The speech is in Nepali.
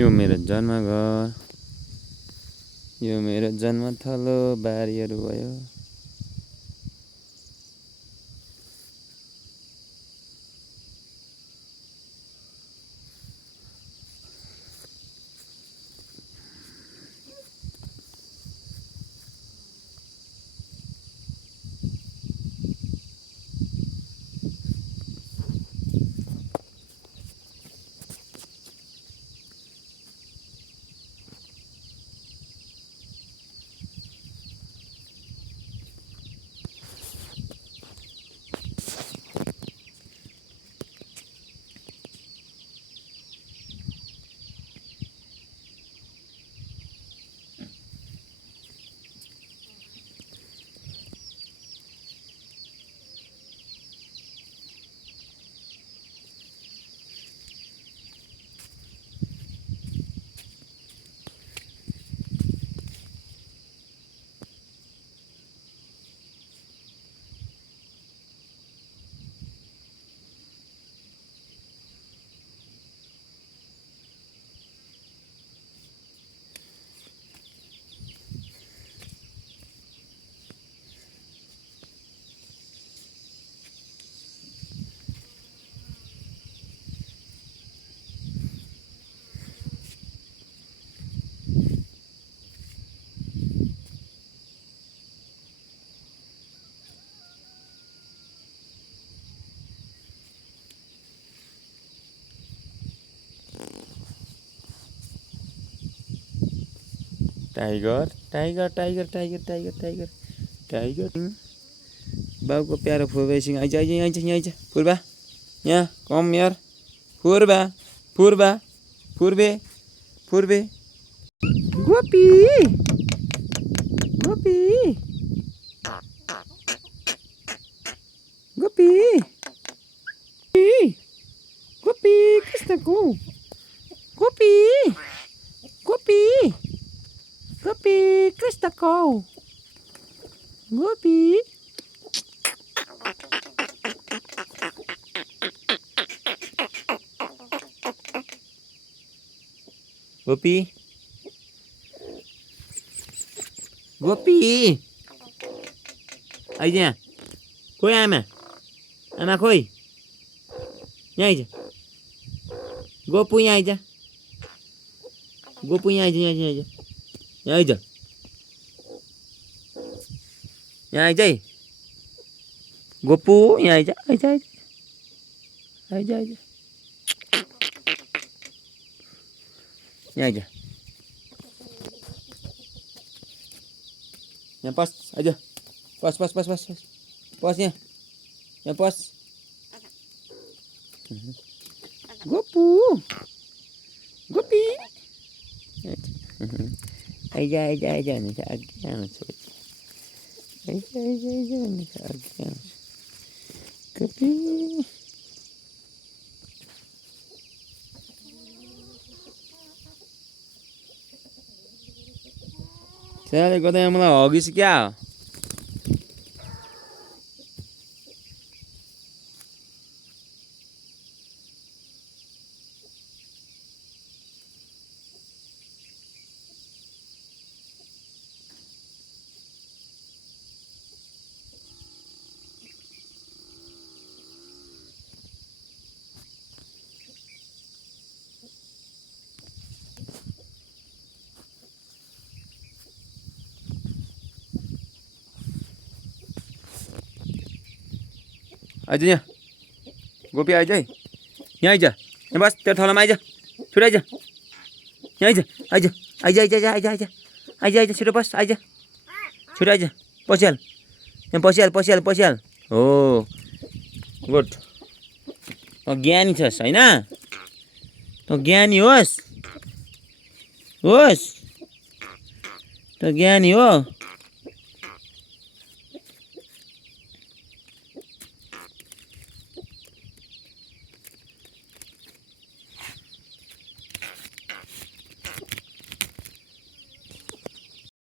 यो मेरो जन्मघर, यो मेरो जन्मथलो, बारीहरू भयो। Tiger tiger tiger tiger tiger tiger tiger बाउको प्यारो फुर्बासँग आइज आइज आइज यहाँ आइज फुर्बा यहाँ कम यार फुर्बा फुर्बा फुर्बे फुर्बे गोपी गोपी गोपी गोपी कृष्णको गोपी गोपी गोपी कृष्णको गोपी गोपी गोपी आइज यहाँ खोइ आमा आमा खोइ यहाँ आइज गोपू यहाँ आइज गोपू यहाँ आइज यहाँ आइज यहाँ आइज यहाँ आइज है गोपू यहाँ आइज आइज आइज आइज आइज यहाँ आइज यहाँ पस आइज पस पस पस पस पस पस यहाँ पस गोपू गोपी आइज आइज आइज भने चाहिँ अघि जानु छोड्छ आइज आइज आइज भने चाहिँ अघि जानु गोपी साले कतै मलाई हगिस क्या आइज यहाँ गोपी आइज है यहाँ आइज यहाँ बस तेरो थलोमा आइज छिटो आइज यहाँ आइज आइज आइज आइज आइज आइज आइज आइज आइज छिटो बस आइज छिटो आइज पसिहाल यहाँ पसिहाल पसिहाल पसिहाल हो गुड ज्ञानी छस् होइन त ज्ञानी होस् होस् त ज्ञानी हो